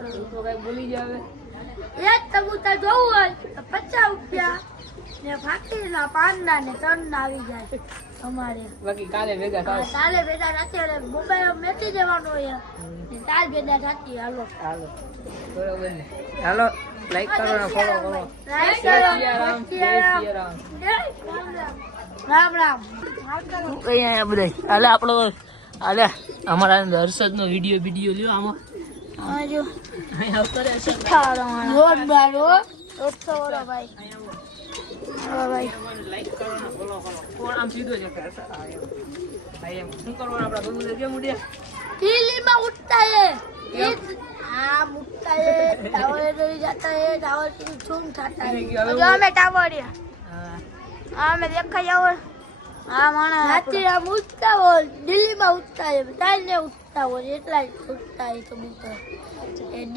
તો કઈ બોલી જાવે એક કબૂતર જોવું હોય તો 50 રૂપિયા ને ફાકીના પાંદડા ને ત્રણ આવી જાય અમારે. બાકી કાલે ભેગા થાવ. કાલે ભેગા રાતે મોબાઈલ મેકી દેવાનો હોય ને કાલ ભેગા રાતી હાલો બરોબર ને. હાલો લાઈક કરો ને ફોલો કરો. રામ રામ. અહીંયા બધા હાલે આપણો હાલે અમારા હર્ષદ નો વિડીયો લ્યો આમાં. હા જો અહીંયા આવતો રે હર્ષદ. રોડ બારો ઓછો ઓરો ભાઈ. હા ભાઈ લાઈક કરો ને ફોલો કરો. કોણ આમ સીધો છે કે હર્ષદ ભાઈ એમ શું કરવાનું આપડા બબુ કેમ ઉડ્યા દિલ્હીમાં ઉઠતા હે हाँ मुट्टा है टावर रही जाता है टावर की छूम खाता है जो हमें टावर है हाँ मैं देखा जाओ हाँ माना रात्रि हम उठता हो दिल्ली में उठता है टाइम ने उठता हो इतना उठता है कबूतर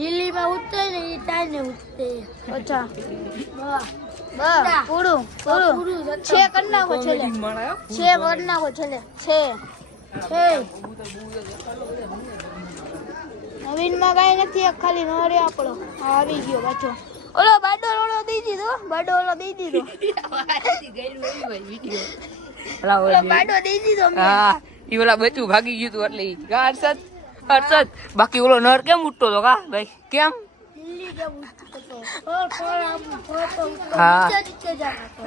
दिल्ली में उठते है नहीं टाइम ने उठते है अच्छा पूरू पूरू छह करना को चले छह करना को चले छह નવીન માં કઈ નથી ખાલી નરે આપણો આવી ગયો પાછો ઓલો બાડો દઈ દીધો ઓલો બાડો દઈ દીધો હા ઈ ઓલા બચ્ચું ભાગી ગયું તું એટલે કા હર્ષદ બાકી ઓલો નર કેમ ઉઠતો તો કા ભાઈ કેમ દિલ્હી જવું તો હા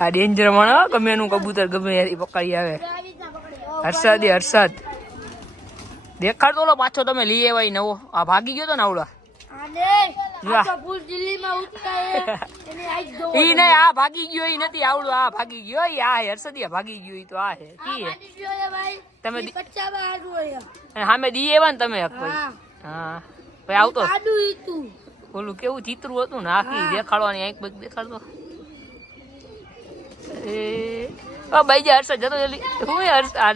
આ ડેન્જર માં ગમે એનું કબૂતર ગમે એ પકડી આવે હર્ષદ દેખાડતો ઓલો પાછો તમે લઈ આવ્યા નવો આ ભાગી ગયો તો ને આવડો ઈ નહીં આ ભાગી ગયો ઈ નથી આવડો આ ભાગી ગયો ઈ આ હર્ષદિયા ભાગી ગયો ઈ તો આ હે કી હે તમે સામે દી આવ્યા ને તમે કોઈ હા ભાઈ આવતો ઓલું કેવું ચિત્રું હતું ને આખી દેખાડવાની આંખ બગ દેખાડતો એ બાઈ જા હર્ષદ જતો જલ્દી હું હર્ષદ આ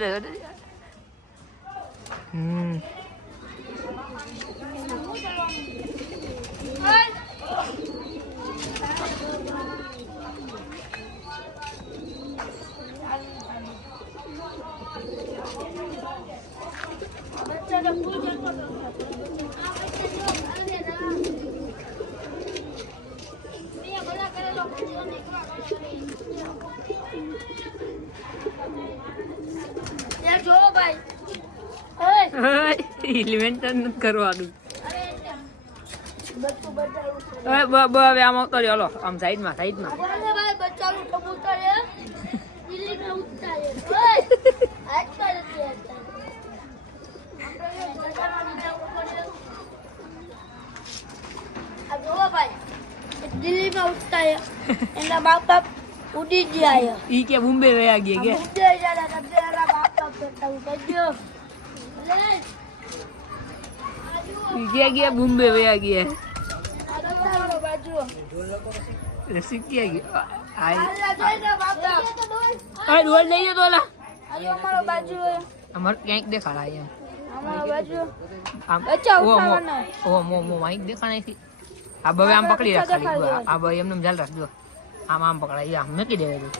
જો ભાઈ ઇલિમેન્ટન કરવાનું હવે આમ આવતો રહ્યો આમ સાઈડમાં ભાઈ બચ્ચાનું કબૂતર હે દિલ્હી में उठता है आज पर अब जो भाई दिल्ली में उठता है एना बाप बाप उड़ी गया ઈ કે બોમ્બે વયા ગયા કે मुझे ज्यादा सबसे ज्यादा बाप बाप करता हूं कहियो ઈ ગયા બોમ્બે વયા ગયા बाजू રસી ગયા આ अल्लाह जोઈને बाप बाપ આ ડોલ લઈ જતો ઓલા अरे हमारा बाजू અમાર ક્યાંક દેખાડા એમ हमारा बाजू આમ બચ્ચા ઓ ઉઠાવવાના મો માઈક દેખાણા છે આ બવે આમ પકડી રાખ ખાલી આ બવે એમને જાલ રાખજો આમ પકડાય આમ મૂકી દેવે તું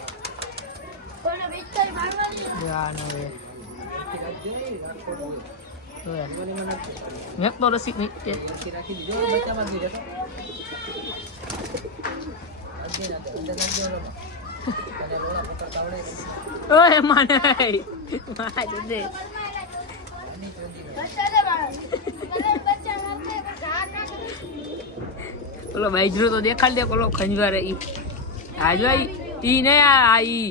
કોને વિચાર મારવાની યા નો રે મેક તો રસી નહીં તે રાખી દીધો બચ્ચામાં જ રહેતો ઓય માને માય દે ઓલો બાઈજરો તો દેખાડ દે ઓલો ખંજવારે ઈ આ જો ઈ ને આ ઈ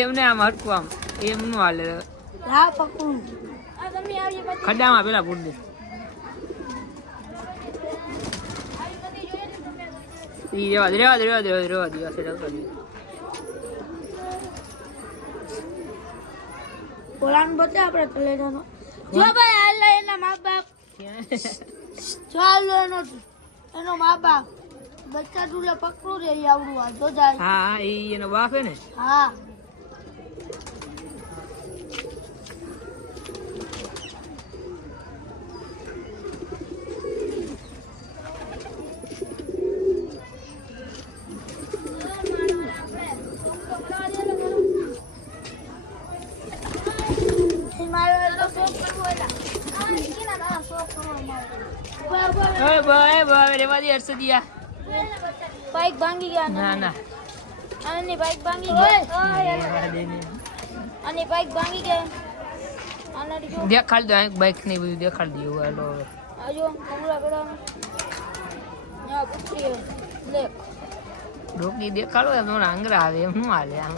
એમને આમ હટકું આમ એમ નું હાલે લા પકું આ તમે આવી પછી ખડામાં પેલા પૂર દે ઈ રેવા દે બોલાન બતે આપણે તલેડાનો જો ભાઈ આલા એના મા બાપ ચાલો એનો મા બાપ બચ્ચા દુલે પકડું રે આવડું આ જો જાય હા ઈ એનો બાપ હે ને હા ઓય ભાઈ ભાઈ રેવા દે હર્ષદિયા. બાઈક ભાંગી ગયા. ના ના આની બાઈક ભાંગી ગઈ. આની બાઈક ભાંગી ગઈ. આનાડી જો દેખાડ દો બાઈક ની બધું દેખાડ દો. હાલો આજો કમરા કડા ના પૂછી દેખ ડોકી દેખાડો એમ થોડા આંગરા આવે એમ શું હાલે આમ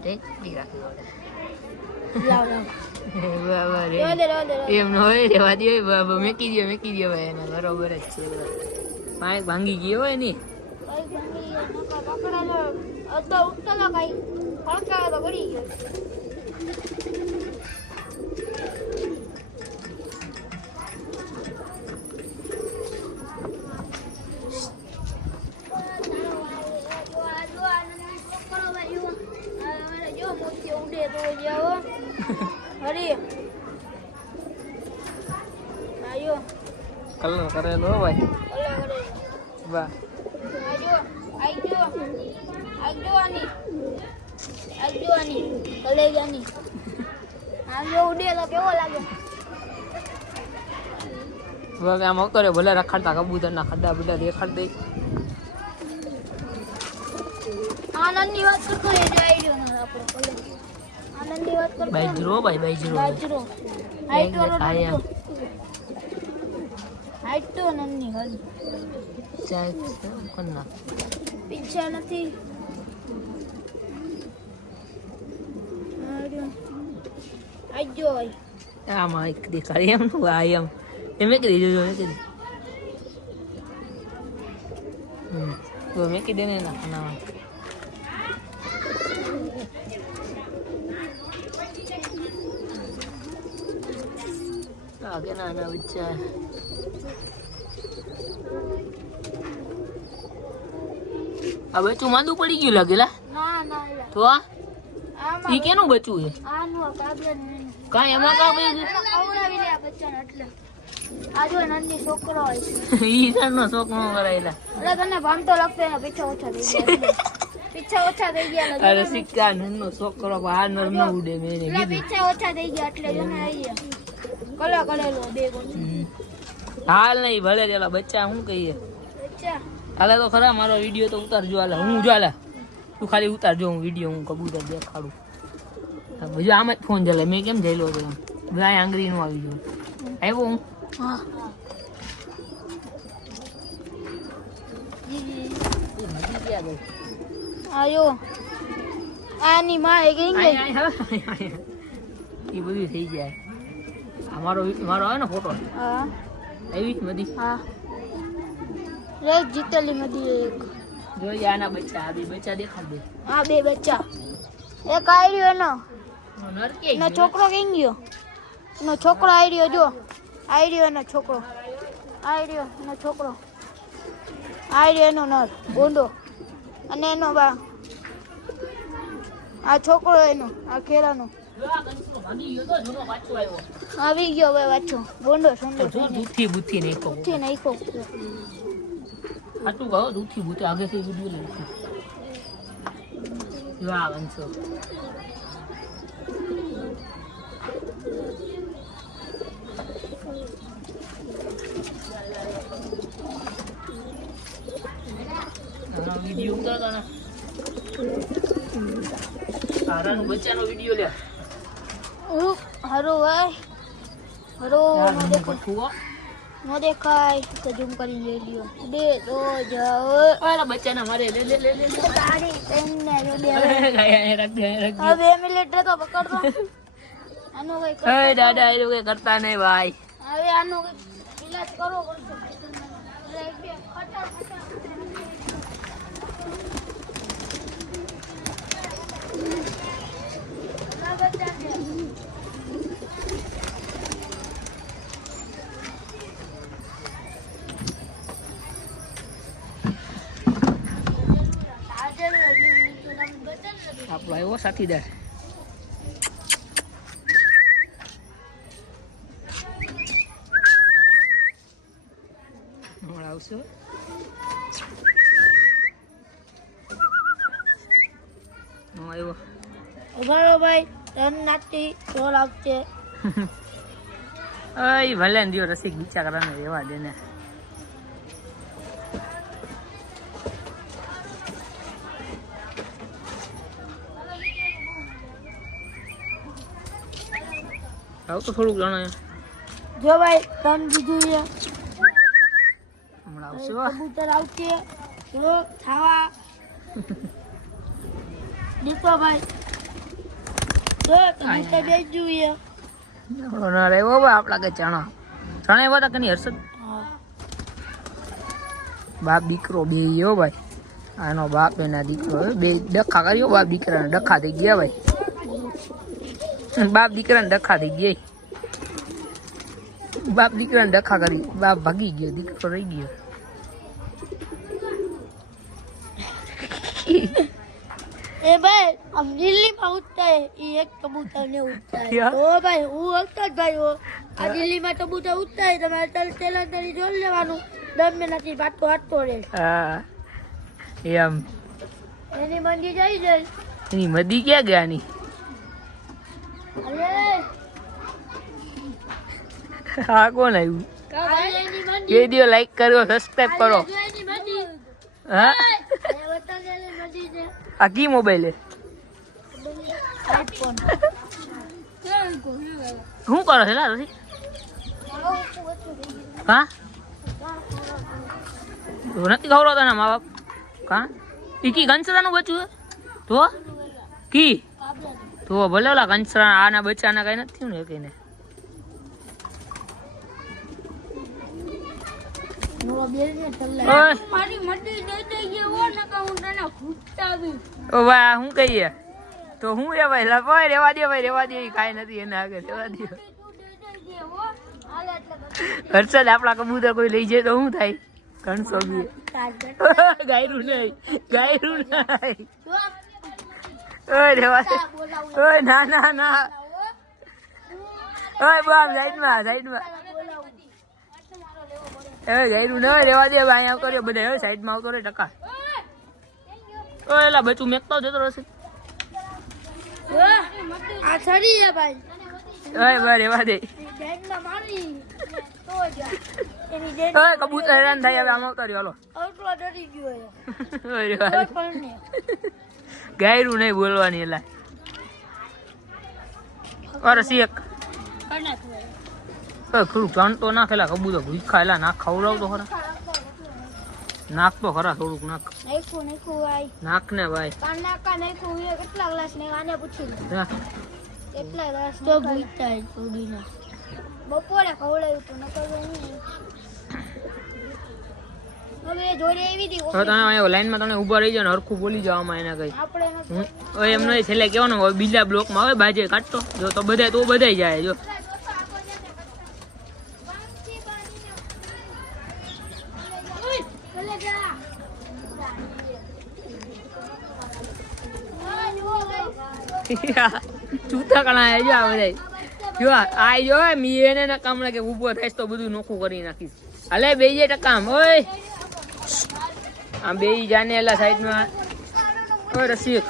ટેકડી રાખી લાવ લાવ બરાબર રેવા દે એમ ન હોય રેવા દે બાબા મેકી દે ભાઈ એને બરોબર જ છે બાઈક ભાંગી ગઈ હોય ને બાઈક ભાંગી ગયા નકા પકડા લો અડધો ઉઠતા કઈ ફળકા તો પડી ગયો કલર કરેલો ભાઈ વાહ આમ કરે ભલે રખાડતા કબૂતર ના ખાડા બધા દેખાડ દે. આનંદની વાત કરતો એ જાય ના આપણે આનંદની વાત કરતો બાઈજરો ભાઈ બાઈજરો હાઈટ વાળો હાઈટ તો નન્ની વાળી ચાલ કોણ ના પીછા નથી આજો આમાં એક દેખાડી એમ નું આ એમ મેં કીધી જોજો મેં કીધી તો મેં કીધે ને ના આગે નાના બચ્ચા આ બચ્ચું માંદું પડી ગયું લાગેલા ના તો ઈ કેનું બચ્ચું છે આનું કાબિયત કાઈ એમાં કા ભાઈ આવડાવી લે બચ્ચાને એટલે આ જો નંદી છોકરો હોય ઈ સરનો છોકરો કરાયેલા એટલે તને ભામતો લાગતો એના પીછા ઓછા થઈ ગયા અરે સિક્કા નન્નો છોકરો બહાર ન ઉડે મેં એટલે પીછા ઓછા થઈ ગયા એટલે એને આવી કલેલો બે હાલ નહીં ભલે પેલા બચ્ચા શું કહીએ બચ્ચા હાલે તો ખરા મારો વિડીયો તો ઉતારજો હાલે હું જો હાલે તું ખાલી ઉતારજો હું વિડીયો હું કબૂતર દેખાડું પછી આમ જ ફોન ચાલે મેં કેમ જઈ લો એમ ગાય આંગળી નું આવી ગયું આવ્યો હું હા આયો આની માં એ ગઈ એ બધું થઈ જાય મારો આવે ને ફોટો હા આવી બધી હા રે જીતેલી મધી એક જોઈએ આના બચ્ચા આ બે બચ્ચા દેખાડ દે આ બે બચ્ચા એક આયર્યો એનો નરકે એનો છોકરો કઈ ગયો એનો છોકરો આયર્યો જો આયર્યો એનો છોકરો આયર્યો એનો છોકરો આયર્યો એનો નર ગોંડો અને એનો બા આ છોકરો એનો આ ખેરાનો આવી ગયો હવે વાછો ગોંડો સુંદર દૂધી બુથી નાખો થી નાખો આટલું કહો દૂધી બુથી આગેથી વિડીયો લઈ વાહ વંશો વિડીયો ઉતારતા ને સારાનું બચ્ચાનો વિડીયો લે હરો ભાઈ હરો નો દેખાય તો ઝૂમ કરી લઈ લ્યો બે દો જાઓ ઓલા બચ્ચાના મારે લે લે લે લે તારી પેનને જો દે રાખ દે હવે 2 મિનિટ તો પકડતો આનો કઈ એ દાદા એ લોકો કરતા નહીં ભાઈ હવે આનો ઇલાજ કરો પડશે આપણો આવ્યો સાથીદાર હમણાં આવશે હું આવ્યો ઉભારો ભાઈ રન નાખતી ઢોલ આવશે અય ભલે ને દિયો રસિક બિચારાને રહેવા દે ને. આવ તો થોડુંક જણાય. જો ભાઈ તન દીધું છે. હમણાં આવશે. કબૂતર આવશે. જો ખાવા. દીકો ભાઈ. જો કબૂતર બેજ્યું છે. ના રે બાબા આપડા કે ચણા એવા હતા કે નહીં હર્ષદ? બાપ દીકરો બે હો ભાઈ. આનો બાપ એના દીકરો બે ડખા કર્યો. બાપ દીકરાને ડખા થઈ ગયા ભાઈ. બાપ દીકરાને ડખા થઈ ગયા. બાપ દીકરાને ડખા કરી. બાપ ભાગી ગયો, દીકરો રહી ગયો. એ ભાઈ આમ દિલ્હીમાં ઉઠતા હે એ એક કબૂતર ને ઉઠતા હે. ઓ ભાઈ હું હલતો જ ભાઈ હો. આ દિલ્હીમાં કબૂતર ઉઠતા હે તમારે તેલા તરી જોઈ લેવાનું. 10 મિનિટથી વાતો હાટતો રહે. હા એમ એની મંદી જઈ જાય. એની મદી ક્યાં ગયા ની? અરે હા કોણ આવ્યું? એની મંદી વિડિયો લાઈક કરો, સબસ્ક્રાઇબ કરો. એની મંદી હા એ વતન એની મંદી છે. આ કી મોબાઈલ હે? આઈફોન. શું કરો છે લા રસિક? હા તો નથી ખવડાવતા ને મા બાપ? કા ઈ કી કંસરાનું બચ્ચું હે? તો કી તો ભલે ઓલા કંસરા આના બચ્ચાના કઈ નથી થયું ને કઈને. મારી મંદી દઈ ગયો હો નકા હું તને ખૂટતાવી. ઓ વાહ હું કહીએ તો હું રે ભાઈ લપાય રેવા દે ભાઈ, રેવા દે. કાઈ નથી એના આગળ રેવા દે. હર્ષદ આપણા કબૂતર કોઈ લઈ જાય તો શું થાય? કણસો બી ગાયરું નહીં, ગાયરું નહીં. ઓય રેવા દે. ઓય ના ના ના. ઓય બામ સાઈડમાં સાઈડમાં. એ ગાયરું ન રેવા દે ભાઈ. અહીંયા કર્યો બધા સાઈડમાં આવતો રે ટકા. ઓય એલા બચું મેકતો જતો રહેશે. આ છરી હે ભાઈ. ઓય ભાઈ રેવા દે. ડેન્ડમાં મારી તો જા. એની ડેન્ડ ઓય કબૂતર હેરાન થાય હવે આમ આવતો રહ્યો. હાલો આટલો ડરી ગયો હે. ઓય રેવા દે. કોઈ પણ નહીં. ગાયરું નહીં બોલવાની એલા. અરે સિયક કને ખરું જાણતો નાખેલા કબૂતર ભૂખા એલા નાખ ખવડાવતો ખરા. નાખ તો ખરા થોડુંક નાખ. નાખું ભાઈ. નાખ ને ભાઈ. કાના નાખું એ કેટલા ગ્લાસ ને આને પૂછી લે. હા. કેટલા ગ્લાસ તો ભૂખતા હે છોડીને. બપોરે ખવડાવ્યું તો નકર નહીં. હવે જોડે એવી દી હવે તમે અહીંયા લાઈનમાં તમે ઊભા રહી જાવ ને હરખું બોલી જાવ આમાં એને કઈ. આપણે હવે એમ નહીં છેલ્લે કહેવાનું હવે બીજા બ્લોકમાં હવે બાજે કાઢતો જો તો બધા તો બધાય જાય. જો ચૂતા કણા જો આ બધા જો આ જો મી એને કામ લાગે ઊભો થાય તો બધું નોખું કરી નાખીશ. હાલે બેજે ટકામ. ઓય આમ બે જાને એલા સાઈડમાં. ઓય રસિક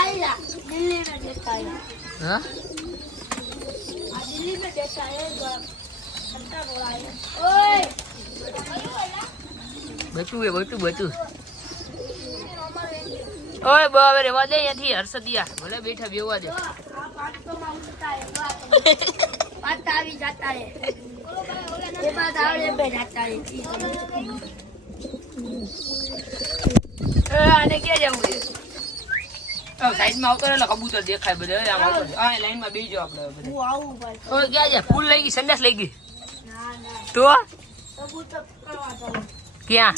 आया दिल्ली में देता है. હા दिल्ली में देता है. अच्छा बोला है. ओए બચું એ બચું બચું. ઓય બો હવે રેવા દે અહીંયાથી હર્ષદિયા ભલે બેઠા બેવા દે. 500 में उठता है. बात આવી जाता है. ये बात आवड़े पे जाता है. આને ક્યાં જવું છે? સાઈડમાં આવતો એટલે કબૂતર દેખાય બધા. આમ આવતો આ લાઈનમાં બેસી જાવ આપણે બધા. હું આવું ભાઈ. ઓય ક્યાં છે? ફૂલ લઈ ગઈ, સંડાસ લઈ ગઈ. ના ના તો કબૂતર પકડવા જાવ. ક્યાં?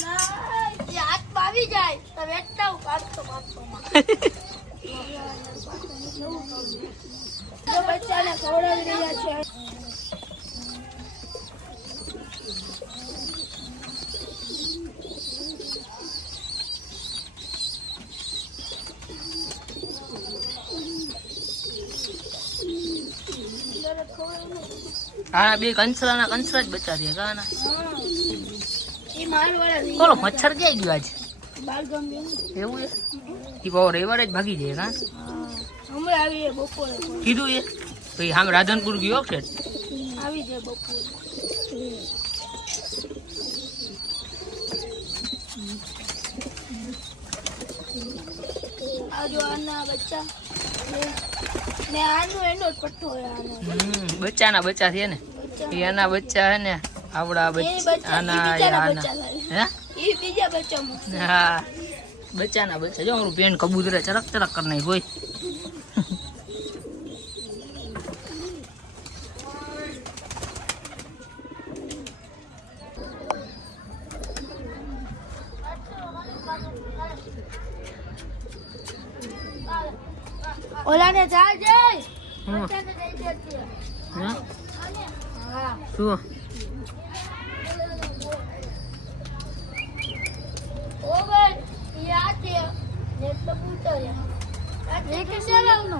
એ હાથમાં આવી જાય તો વેચતા હું 500 માં. જો બચ્ચાને ખવડાવી રહ્યા છે. હા બે કંસરા જ બચા રહ્યા કાના. એ મારવાળા બોલો મચ્છર ક્યાં ગયો આજ? બાર ગમે એવું છે ઈ પાવ રવિવારે જ ભાગી જાય હા હમણાં આવી બપોરે કીધું એ ભાઈ હામ રાધનપુર ગયો છે આવી જાય બપોરે આજો આના બચ્ચા ને આનું એનો જ પટ્ટો હોય આનો બચ્ચાના બચ્ચા છે ને એના બચ્ચા હે ને આવડા બચ્ચા આના હે એ બીજા બચ્ચા હા બચ્ચાના બચ્ચા જો મારું પેન કબૂતરે ચરક ચરક કર નાખ હોય ઓલાને જા જઈ શું બચ્ચાને દઈ દેતી હા હા શું ઓ ભાઈ યા છે ને કબૂતર આ કે સેલાવનો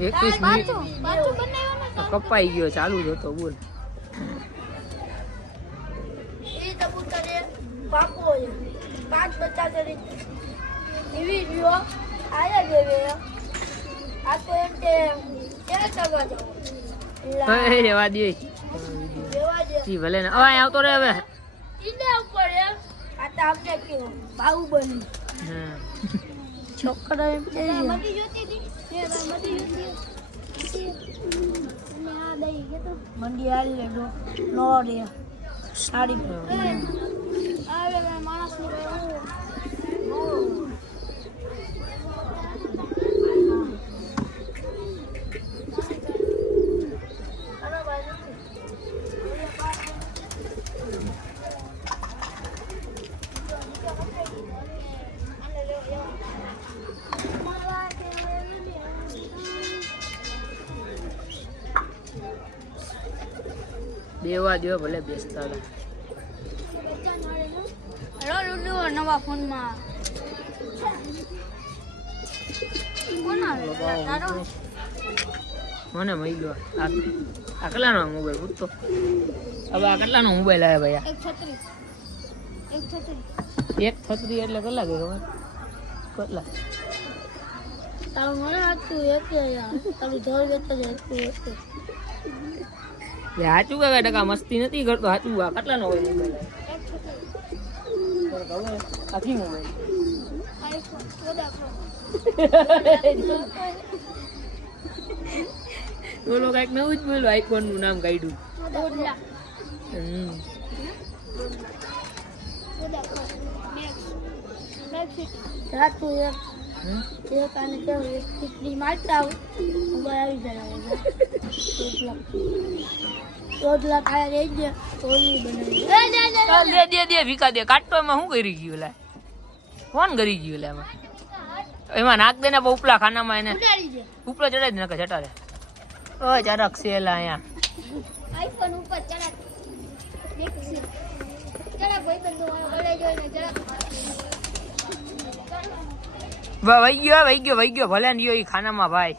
21 મિનિટ બાજુ બનાવ્યો કપાઈ ગયો ચાલુ જ હતો બોલ એ કબૂતર એ બાપો છે 5 બચ્ચા કરી એવી રહ્યો આયા દેવે આ તો એમ કે ક્યાં કરવા જાવ હે રેવા દે દેવા દે ઈ ભલે ને હવે આવતો રે હવે ઈને ઉપર એમ આ તો આપણે કેવો બાહુબલી હા છોકરા એમ કે મતી જોતી હતી તે મતી જોતી ને આ દઈ ગયો મંડી આલી લેડો નો રે સાડી આવે મે માણસ ની દેવા દો ભલે બેસતા હતા હેલો લુડુ નવા ફોન માં કોણ આવે તારો મને મળ્યો આ કેટલાનો મોબાઈલ પૂછતો હવે આ કેટલાનો મોબાઈલ આવે ભાઈ 136 એક છત્રી એટલે કેટલા ગયો ખબર કેટલા તારું મને આખું એક યાર તારું જોર વેતો જ એક સાચું કાકા ટકા મસ્તી નથી કરતો સાચું આ કેટલાનો હોય મોબાઈલ આખી મોબાઈલ આઈફોન વોડાફોન બોલો કઈક નવું જ બોલો આઈફોન નું નામ કાઢ્યું વોડા રાતું એક આને કેવું એક ટીકડી મારતા મોબાઈલ આવી જાય રોટલા ખાયા રહી ગયા ઓલી બનાવી દે વિકા દે કાટતો એમાં શું કરી ગયું લે કોણ કરી ગયું લે એમાં નાખ દે ને ઉપલા ખાનામાં એને ઉડાડી દે ઉપલો ચડાવી દે નકર જટા રે ઓય જરાક સેલા અહીંયા આઈફોન ઉપર ચડા એક છે ચડા ભાઈ બંધો વળે જોઈને જરા વહી ગયો ભલે ને ઈ ખાનામાં ભાઈ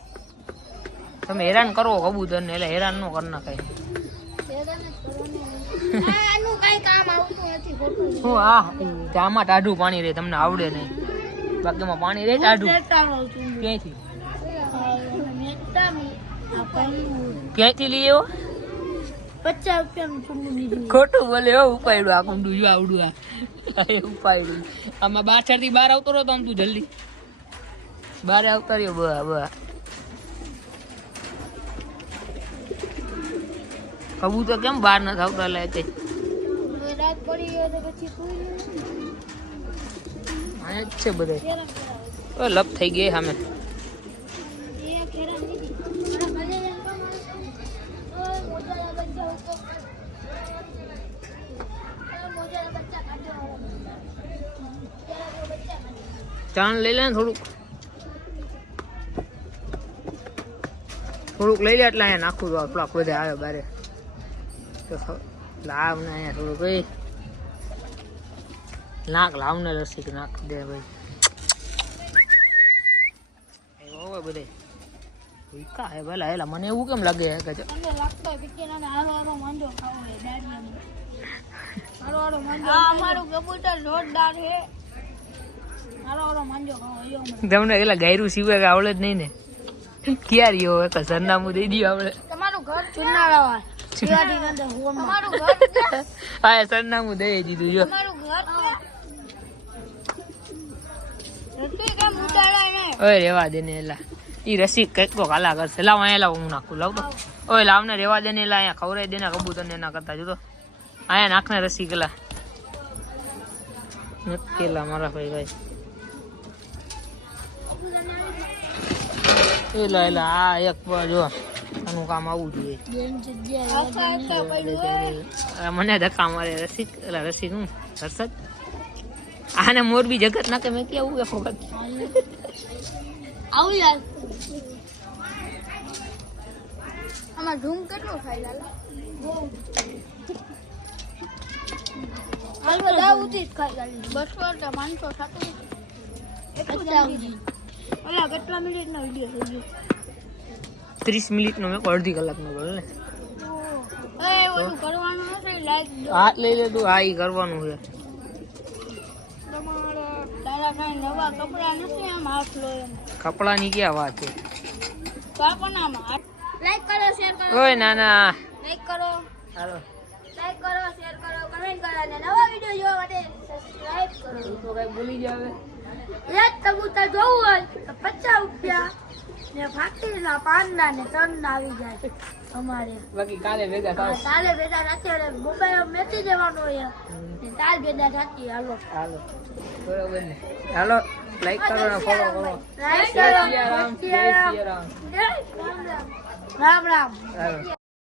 તમે હેરાન કરો કબૂતર ને એટલે હેરાન ન કર નાખાય આનું કઈ કામ આવતું નથી ખોટું હું આમાં ટાઢું પાણી રે તમને આવડે નહીં બાકીમાં પાણી રે ટાઢું ક્યાંથી ક્યાંથી લઈ આવ્યો 50 રૂપિયાનું કુંડું લીધું ખોટું બોલે ઉપાડ્યું આ કુંડું જો આવડું આ ઉપાડ્યું આમાં બાછડ થી બહાર આવતો રહ્યો આમ તું જલ્દી બહાર આવતા રહ્યો બા કબૂતર કેમ બહાર નથી આવતા લે તે રાત પડી ગયો તો પછી આ જ છે બધે લપ થઈ ગઈ સામે ચાણ લઈ લે ને થોડુંક લઈ લે એટલે અહીંયા નાખું તો આપણા બધે આવે બારે તો લાવ ને અહીંયા થોડુંક ભાઈ નાક લાવ ને લસી નાખ દે ભાઈ હોય બધે કા હે ભલા એલા મને એવું કેમ લાગે કે મને લાગતો હોય કે નાને હારો માંડો ખાવો હે દાડિયાનો હારો માંડો આ અમારું કબૂતર જોરદાર હે તમને પેલા ગાયરું સિવાય આવડે જ નહીં ને ક્યાં રહ્યો એક સરનામું દઈ દઉં આપણે તમારું ઘર ચુનાળા તમારું ઘર હા સરનામું દઈ દીધું જો તમારું ઘર રસોઈ કામ ઉતારાય ને ઓય રેવા દે ને એલા ઈ રસી કઈક તો કાલા કરશે લાવ અહીંયા લાવ હું નાખું લાવ તો ઓય લાવ ને રેવા દે ને એલા અહીંયા ખવડાવી દે ને કબૂતર ને એના કરતા જો તો અહીંયા નાખ ને રસી કેલા નથી કેલા મારા ભાઈ એલા એલા આ એક જો આનું કામ આવું જોઈએ મને ધક્કા મારે રસી એલા રસી નું હર્ષદ આને મોરબી જગત ના કે મેં કેવું એક વખત આવું યાર આમાં ઝૂમ કેટલું થાય હાલ બધા ઉતી જ ખાઈ ગાલી 200 કે 500 થતું ઓલા કેટલા મિનિટ નો વિડિયો થઈ ગયો 30 મિનિટ નો મેં અડધી કલાક નો બોલ ને એ ઓલું કરવાનું નથી લાઈક હાથ લઈ લે તું આ ઈ કરવાનું છે તારા કઈ નવા કપડા નથી આમ હાથ લો એમ કપડાની ક્યાં વાત છે કાપનામાં લાઈક કરો શેર કરો ઓય નાના લાઈક કરો હાલો લાઈક કરો શેર કરો કમેન્ટ કરો અને નવા વિડિયો જોવા માટે સબસ્ક્રાઇબ કરો તું તો કઈ ભૂલી જાવે એક કબૂતર જોવું હોય તો 50 રૂપિયા ને ફાકીના પાંદડા ને ત્રણ આવી જાય અમારે બાકી કાલે ભેગા થાવ તાલે ભેગા અત્યારે મોબાઈલ મેથી દેવાનો હોય ને તાલ ભેગા થતી હાલો હાલો બરોબર ને હાલો લાઈક કરો ને ફોલો કરો લાઈક જય કરો સિયા રામ જય સિયા રામ રામ રામ હાલો